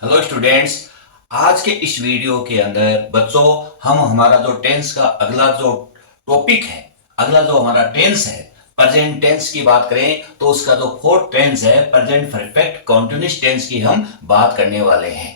Hello students. आज के इस वीडियो के अंदर बच्चों हम हमारा जो टेंस का अगला जो टॉपिक है, अगला जो हमारा टेंस है, प्रेजेंट टेंस की बात करें तो उसका जो फोर्थ टेंस है प्रेजेंट परफेक्ट कंटीन्यूअस टेंस की हम बात करने वाले हैं।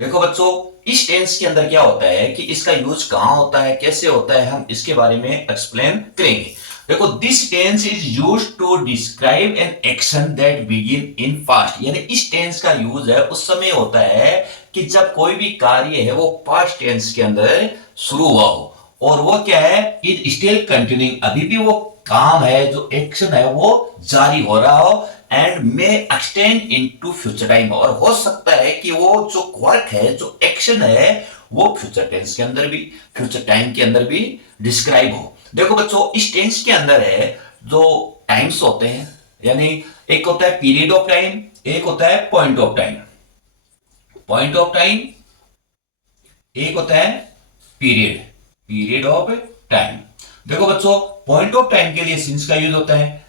देखो बच्चों, इस टेंस के अंदर क्या होता है कि इसका यूज कहां होता है, कैसे होता है, हम इसके बारे में एक्सप्लेन करेंगे। देखो, this tense is use to describe an action that begin in past. यानी इस टेंस का यूज है उस समय होता है कि जब कोई भी कार्य है वो पास्ट टेंस के अंदर शुरू हुआ हो, और वो क्या है, इट स्टिल कंटिन्यूइंग, अभी भी वो काम है, जो एक्शन है वो जारी हो रहा हो, and may extend into future time. और हो सकता है कि वो जो वर्क है, जो एक्शन है, वो फ्यूचर टेंस के अंदर भी, फ्यूचर टाइम के अंदर भी डिस्क्राइब हो। देखो बच्चों, इस टेंस के अंदर है जो टाइम्स होते हैं, यानी एक होता है पीरियड ऑफ टाइम, एक होता है point of time. Point of time, एक होता है पीरियड, पीरियड ऑफ टाइम। देखो बच्चों, पॉइंट ऑफ टाइम के लिए सिंस का यूज होता है,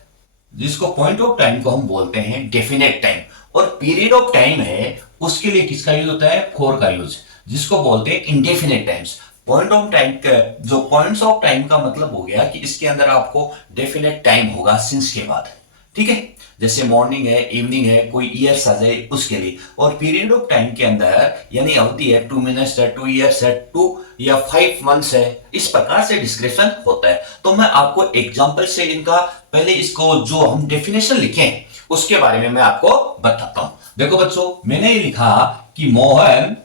जिसको पॉइंट ऑफ टाइम को हम बोलते हैं डेफिनेट टाइम। और पीरियड ऑफ टाइम है उसके लिए किसका यूज होता है, फॉर का यूज, जिसको बोलते हैं indefinite times. Point of time का जो पॉइंट्स ऑफ टाइम का मतलब हो गया कि इसके अंदर आपको डेफिनेट टाइम होगा सिंस के बाद। ठीक है, जैसे मॉर्निंग है, इवनिंग है, कोई ईयर्स आ जाए उसके लिए। और पीरियड ऑफ टाइम के अंदर यानी अवधि है, 2 मिनट्स है, 2 ईयर्स है, 2 या 5 मंथ्स है, इस प्रकार से डिस्क्रिप्शन होता है। तो मैं आपको एग्जाम्पल से इनका, पहले इसको जो हम डेफिनेशन लिखे उसके बारे में मैं आपको बताता हूं। देखो बच्चों, मैंने ये लिखा कि मोहन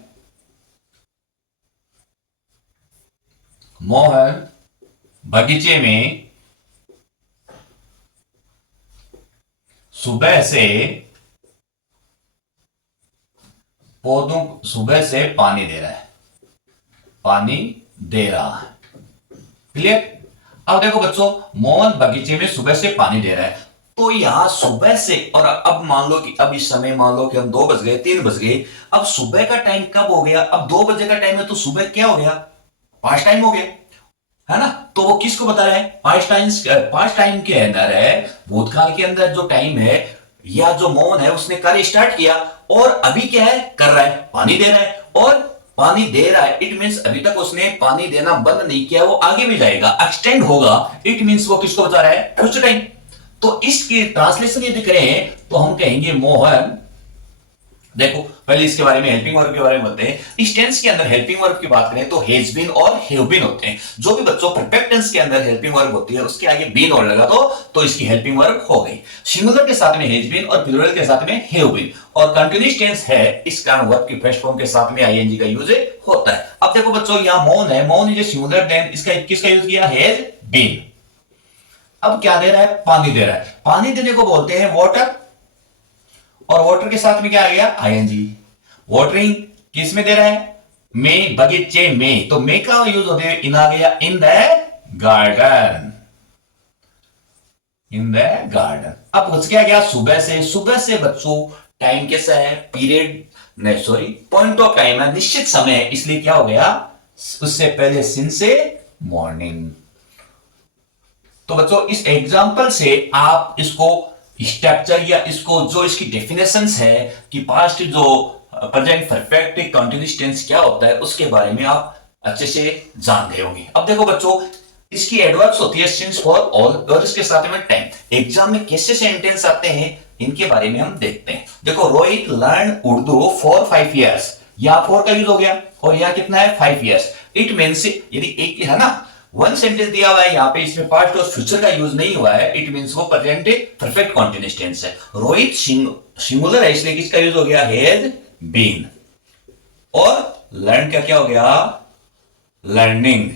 मोहन बगीचे में सुबह से पौधों, सुबह से पानी दे रहा है, पानी दे रहा है। क्लियर। अब देखो बच्चों, मोहन बगीचे में सुबह से पानी दे रहा है, तो यहां सुबह से, और अब मान लो कि अब इस समय मान लो कि हम 2 बज गए, 3 बज गए। अब सुबह का टाइम कब हो गया, अब 2 बजे का टाइम है, तो सुबह क्या हो गया, पास्ट टाइम हो गया, है ना। तो वो किसको बता रहा है, पास्ट टाइम। पास्ट टाइम के अंदर है, भूतकाल के अंदर जो टाइम है या जो मौन है उसने कार्य स्टार्ट किया, और अभी क्या है, कर रहा है, पानी दे रहा है। और पानी दे रहा है, इट मींस अभी तक उसने पानी देना बंद नहीं किया, वो आगे भी जाएगा, एक्सटेंड होगा। इट मींस वो किसको बता रहा है, फ्यूचर टाइम। तो इसकी ट्रांसलेशन यदि करें तो हम कहेंगे मोहन, देखो पहले इसके बारे में, हेल्पिंग वर्ब के बारे में बोलते हैं। इस टेंस के अंदर हेल्पिंग वर्ब की बात करें तो हैज बीन और हैव बीन होते हैं। जो भी बच्चों परफेक्ट टेंस के अंदर हेल्पिंग वर्ब होती है उसके आगे बीन और लगा दो तो इसकी हेल्पिंग वर्ब हो गई। सिंगुलर के साथ में हैज बीन और प्लूरल के साथ में हैव बीन। और कंटीन्यूअस टेंस है, इस कारण वर्ब की फर्स्ट फॉर्म के साथ में आईएनजी का यूज होता है। अब देखो बच्चों, यहां मौन है, मौन इज सिंगुलर टेंस, इसका किसका यूज किया, हैज बीन। अब क्या दे रहा है, पानी दे रहा है, पानी देने को बोलते हैं वाटर, और वाटर के साथ में क्या आ गया, आईएनजी। वाटरिंग किस में दे रहा है, में, बगीचे में, तो में का यूज होते हुए इन आ गया, in the garden, in the garden. अब पूछ क्या गया, सुबह से, सुबह से बच्चों टाइम कैसा है, पीरियड नहीं सॉरी पॉइंट ऑफ टाइम है, निश्चित समय है, इसलिए क्या हो गया, उससे पहले सिन से मॉर्निंग। तो बच्चों इस एग्जांपल से आप इसको स्ट्रक्चर या इसको जो इसकी डेफिनेशंस है कि पास्ट जो प्रेजेंट परफेक्ट कंटीन्यूअस टेंस क्या होता है उसके बारे में आप अच्छे से जान गए होंगे। अब देखो बच्चों, इसकी एडवर्ब्स होती है सिंस, फॉर, ऑल, और इसके साथ में टाइम। एग्जाम में कैसे सेंटेंस आते हैं इनके बारे में हम देखते हैं। देखो, Rohit learn Urdu for 5 years, यहां फॉर का यूज हो गया, और यहां कितना है, 5 years। इट मीन्स यदि एक है ना, वन सेंटेंस दिया हुआ है यहां पे, इसमें पास्ट और फ्यूचर का यूज नहीं हुआ है, इट मींस वो प्रेजेंट परफेक्ट कंटीन्यूअस टेंस है। रोहित सिंगुलर है इसलिए किसका यूज हो गया, हैज बीन। और लर्न का क्या हो गया, लर्निंग,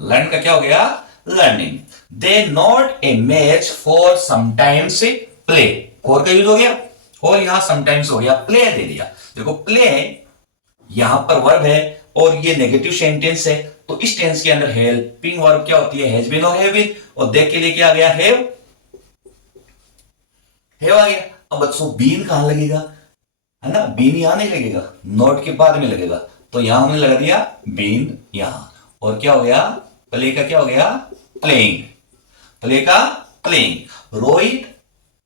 लर्न का क्या हो गया, learning. They not a match for sometimes play, for का यूज हो गया, और यहां समटाइम्स हो गया, प्ले दे दिया। देखो प्ले यहां पर वर्ब है और ये नेगेटिव सेंटेंस है, तो इस टेंस के अंदर हेल्पिंग वर्ब क्या होती है, हैज बीन और हैव बीन। और देख के लिए क्या आ गया, हैव आ गया। अब बच्चों बीन कहां लगेगा, है ना, बीन यहां नहीं लगेगा, नॉट के बाद में लगेगा, तो यहां हमने लगा दिया बीन यहां। और क्या हो गया, प्ले का क्या हो गया, प्लेइंग, प्ले का playing. Rohit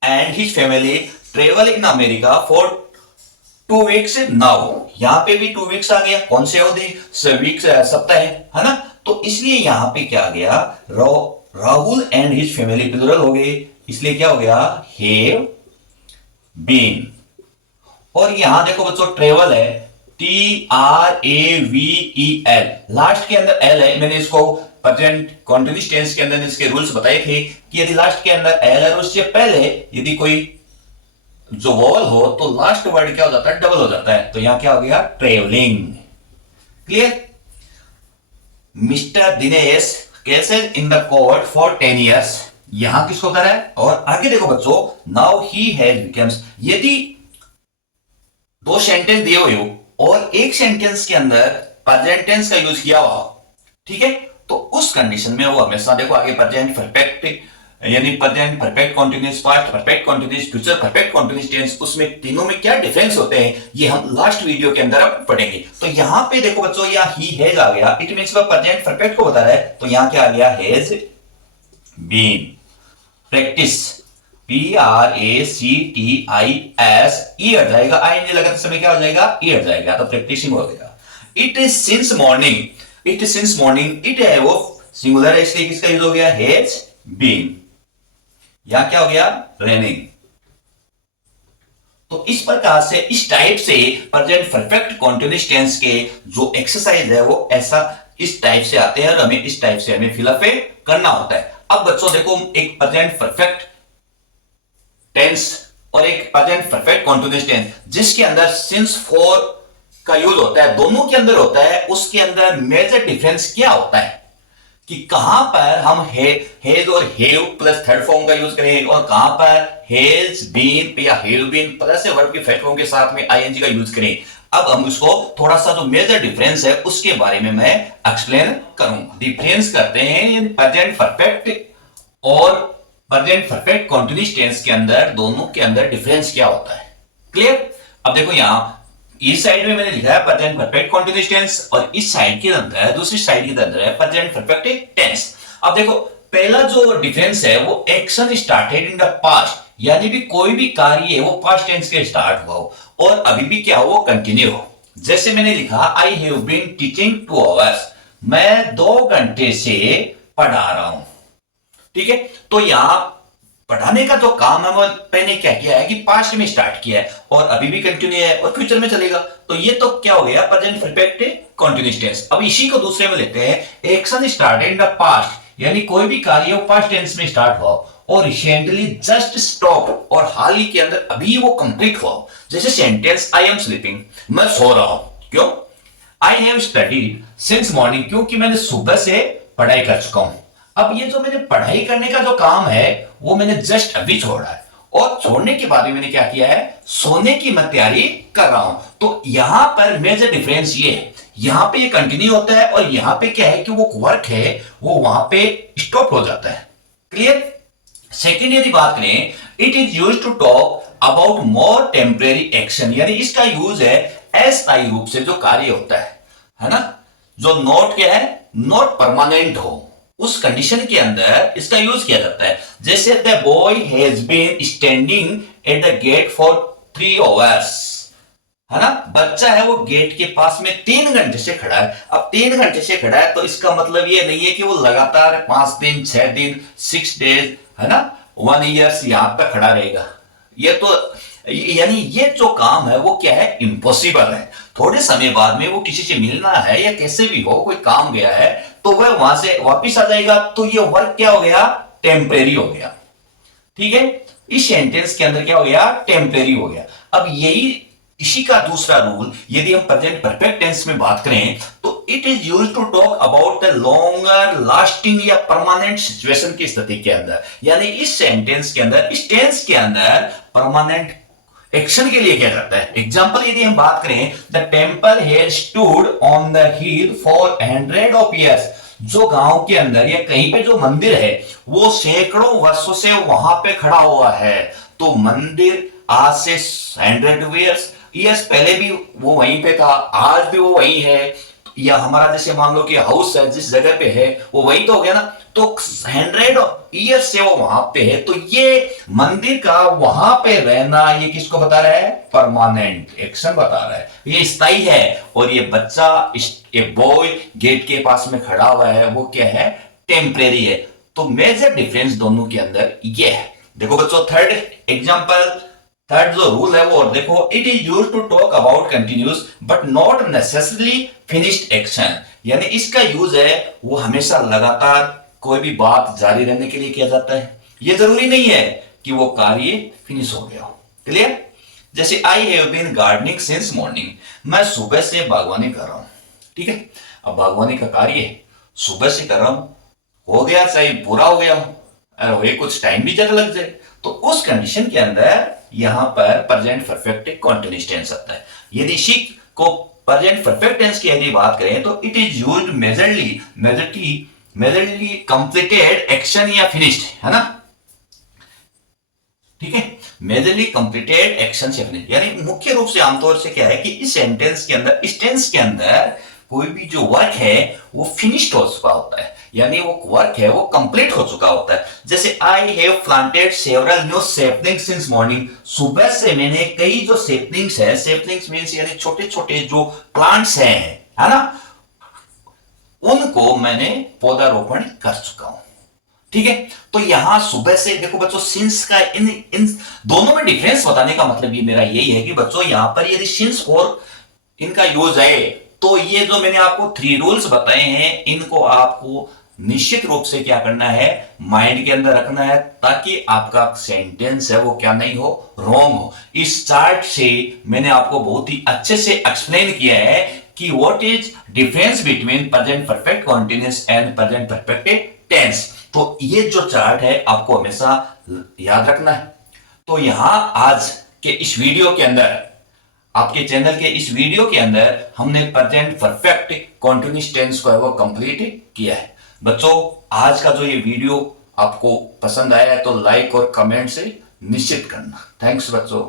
and his family travel in America for 2 weeks now, यहां पे भी 2 वीक्स आ गया, कौन से अवधि, वीक्स सप्ताह है ना। तो इसलिए यहां पे क्या आ गया, Rahul and his family plural हो गए, इसलिए क्या हो गया, हैव बीन। और यहां देखो बच्चों ट्रेवल है, TRAVEL, लास्ट के अंदर एल है। मैंने इसको प्रेजेंट कंटीन्यूअस टेंस के अंदर इसके रूल्स बताए थे कि यदि लास्ट के अंदर एल है उससे पहले यदि कोई जो वॉवल हो तो लास्ट वर्ड क्या हो जाता है, डबल हो जाता है। तो यहां क्या हो गया, ट्रेवलिंग। क्लियर। मिस्टर दिनेश कैसे in the court for 10 years, यहां किसको बता रहा है। और आगे देखो बच्चों, नाउ ही हैज बिकम्स, यदि 2 सेंटेंस दिए हुए हो और एक सेंटेंस के अंदर प्रेजेंट टेंस का यूज किया हुआ, ठीक है, तो उस कंडीशन में वो हमेशा देखो आगे प्रेजेंट परफेक्ट यानी present perfect continuous, past perfect continuous, future perfect continuous tense, उसमें तीनों में क्या डिफरेंस होते हैं ये हम लास्ट वीडियो के अंदर अब पढ़ेंगे। तो यहां पे देखो बच्चों, या ही हैज आ गया, इट मींस वो प्रेजेंट परफेक्ट को बता रहा है, तो यहां क्या आ गया, हैज बीन। प्रैक्टिस, PRACTIS, ई हट जाएगा, आईएनजी लगाते समय क्या हो जाएगा, ई हट जाएगा, तो प्रैक्टिसिंग हो गया। It is since morning, it is since morning, it है वो सिंगुलर है इसलिए किसका यूज हो गया, हैज बीन। यहां क्या हो गया, रेनिंग। तो इस प्रकार से, इस टाइप से प्रेजेंट परफेक्ट कंटीन्यूअस टेंस के जो एक्सरसाइज है वो ऐसा इस टाइप से आते हैं और हमें इस टाइप से हमें फिलअप करना होता है। अब बच्चों देखो, एक प्रेजेंट परफेक्ट टेंस और एक प्रेजेंट परफेक्ट कंटीन्यूअस टेंस जिसके अंदर सिंस फॉर का यूज होता है, दोनों के अंदर होता है, उसके अंदर मेजर डिफरेंस क्या होता है कि कहां पर हम हैज और हैव प्लस थर्ड फॉर्म का यूज करें और कहां पर हैज बीन या हैव बीन प्लस वर्ब के फर्स्ट फॉर्म के साथ में आईएनजी का यूज करें। अब हम उसको थोड़ा सा जो मेजर डिफरेंस है उसके बारे में मैं एक्सप्लेन करूंगा। डिफरेंस करते हैं प्रेजेंट परफेक्ट और प्रेजेंट परफेक्ट कंटीन्यूअस टेंस के अंदर, दोनों के अंदर डिफरेंस क्या होता है। क्लियर। अब देखो यहां इस साइड में मैंने लिखा है प्रेजेंट परफेक्ट कंटीन्यूअस टेंस और इस साइड के अंदर, दूसरी साइड के अंदर है प्रेजेंट परफेक्ट टेंस। अब देखो पहला जो डिफरेंस है वो action started in the past, यानी भी कोई भी कार्य है वो पास्ट टेंस के स्टार्ट हुआ हो और अभी भी क्या हो, कंटिन्यू हो। जैसे मैंने लिखा I have been teaching 2 hours, मैं 2 घंटे से पढ़ा रहा हूं। ठीक है, तो यहां पढ़ाने का जो काम है वो मैंने क्या किया है कि पास्ट में स्टार्ट किया है और अभी भी कंटिन्यू है और फ्यूचर में चलेगा। तो ये तो क्या हो गया, प्रेजेंट परफेक्ट कंटीन्यूअस टेंस। अब इसी को दूसरे में लेते हैं, action started in the past, यानी कोई भी कार्य पास्ट टेंस में स्टार्ट हुआ और रिसेंटली जस्ट स्टॉप, और हाल ही के अंदर अभी वो कंप्लीट हुआ। जैसे सेंटेंस आई एम स्लीपिंग, मैं सो रहा हूं। क्यों? I have studied since morning, क्योंकि मैंने सुबह से पढ़ाई कर चुका हूं। अब ये जो मैंने पढ़ाई करने का जो काम है वो मैंने जस्ट अभी छोड़ा है और छोड़ने के बाद मैंने क्या किया है, सोने की मैं तैयारी कर रहा हूं। तो यहां पर मेजर डिफरेंस ये है, यहां पे ये कंटिन्यू होता है और यहां पे क्या है कि वो वर्क है वो वहां पे स्टॉप हो जाता है। क्लियर। सेकेंड यदि बात करें, it is use to talk about more temporary action, यानी इसका यूज है अस्थायी रूप से जो कार्य होता है ना, जो नॉट क्या है, नॉट परमानेंट हो, उस कंडीशन के अंदर इसका यूज किया जाता है। जैसे the boy has been standing at the gate for 3 hours, है ना, बच्चा है वो गेट के पास में 3 घंटे से खड़ा है। अब 3 घंटे से खड़ा है तो इसका मतलब ये नहीं है कि वो लगातार 5 दिन 6 दिन 6 डेज, है ना, 1 year यहां तक खड़ा रहेगा। ये तो यानी ये जो काम है वो क्या है, इम्पॉसिबल है। थोड़े समय बाद में वो किसी से मिलना है या कैसे भी हो, कोई काम गया है तो वह वहां से वापिस आ जाएगा, तो ये वर्क क्या हो गया, टेम्परेरी हो गया। ठीक है, इस सेंटेंस के अंदर क्या हो गया, टेम्परेरी हो गया। अब यही इसी का दूसरा रूल, यदि हम प्रेजेंट परफेक्ट टेंस में बात करें तो it is used to talk about the longer lasting या परमानेंट सिचुएशन की स्थिति के अंदर, यानी इस सेंटेंस के अंदर, इस टेंस के अंदर परमानेंट एक्शन के लिए क्या जाता है। एग्जाम्पल यदि हम बात करें, the temple had stood on the hill for 100 of years, जो गांव के अंदर या कहीं पे जो मंदिर है वो सैकड़ों वर्षों से वहां पे खड़ा हुआ है। तो मंदिर आज से 100 years पहले भी वो वहीं पे था, आज भी वो वहीं है। तो या हमारा जैसे मान लो कि हाउस है जिस जगह पे है वो वही तो हो गया ना, तो 100 ईयर्स से वो वहां पे है, तो ये मंदिर का वहां पे रहना ये किसको बता रहा है? परमानेंट एक्शन बता रहा है, ये स्थायी है। और ये बच्चा, ये बॉय गेट के पास में खड़ा हुआ है, वो क्या है? टेम्परेरी है। तो मेजर डिफरेंस दोनों के अंदर ये है। देखो बच्चों, थर्ड एग्जांपल, थर्ड जो रूल है वो और देखो, it is use to talk about continuous but not necessarily finished action. यानी इसका यूज है वो हमेशा लगातार कोई भी बात जारी रहने के लिए किया जाता है, ये जरूरी नहीं है कि वो कार्य फिनिश हो गया हो। क्लियर? जैसे I have been gardening since morning, मैं सुबह से बागवानी कर रहा हूं। ठीक है, अब बागवानी का कार्य सुबह से कर रहा हूं, हो गया चाहे पूरा हो गया हो, अरे कुछ टाइम भी ज्यादा लग जाए, तो उस कंडीशन के अंदर यहां पर प्रेजेंट परफेक्ट कंटीन्यूअस टेंस आता है। यदि शी को प्रेजेंट परफेक्ट टेंस की यदि बात करें तो it is used majorly completed action या फिनिश्ड, है ना? ठीक है, मेजरली कंप्लीटेड एक्शन से फिनिश, यानी मुख्य रूप से आमतौर से क्या है कि इस सेंटेंस के अंदर, इस टेंस के अंदर कोई भी जो वर्क है वो फिनिश्ड हो चुका होता है, यानी वो वर्क है वो कंप्लीट हो चुका होता है। जैसे I have planted several new saplings since morning, सुबह से मैंने कई जो सैपलिंग्स है, सैपलिंग्स मींस यानी छोटे छोटे जो प्लांट्स हैं, है ना, उनको मैंने पौधारोपण कर चुका हूं। ठीक है, तो यहां सुबह से देखो बच्चों, सिंस का इन इन दोनों में डिफरेंस बताने का मतलब ये मेरा यही है कि बच्चों यहां पर यदि सिंस और इनका यूज है तो ये जो मैंने आपको 3 रूल्स बताए हैं इनको आपको निश्चित रूप से क्या करना है, माइंड के अंदर रखना है, ताकि आपका सेंटेंस है वो क्या नहीं हो, रॉन्ग हो। इस चार्ट से मैंने आपको बहुत ही अच्छे से एक्सप्लेन किया है कि what is difference between present perfect continuous and present perfect tense. तो ये जो चार्ट है आपको हमेशा याद रखना है। तो यहां आज के इस वीडियो के अंदर, आपके चैनल के इस वीडियो के अंदर हमने प्रेजेंट परफेक्ट कंटीन्यूअस टेंस को है वो कंप्लीट किया है। बच्चों आज का जो ये वीडियो आपको पसंद आया है तो लाइक और कमेंट से निश्चित करना। थैंक्स बच्चों।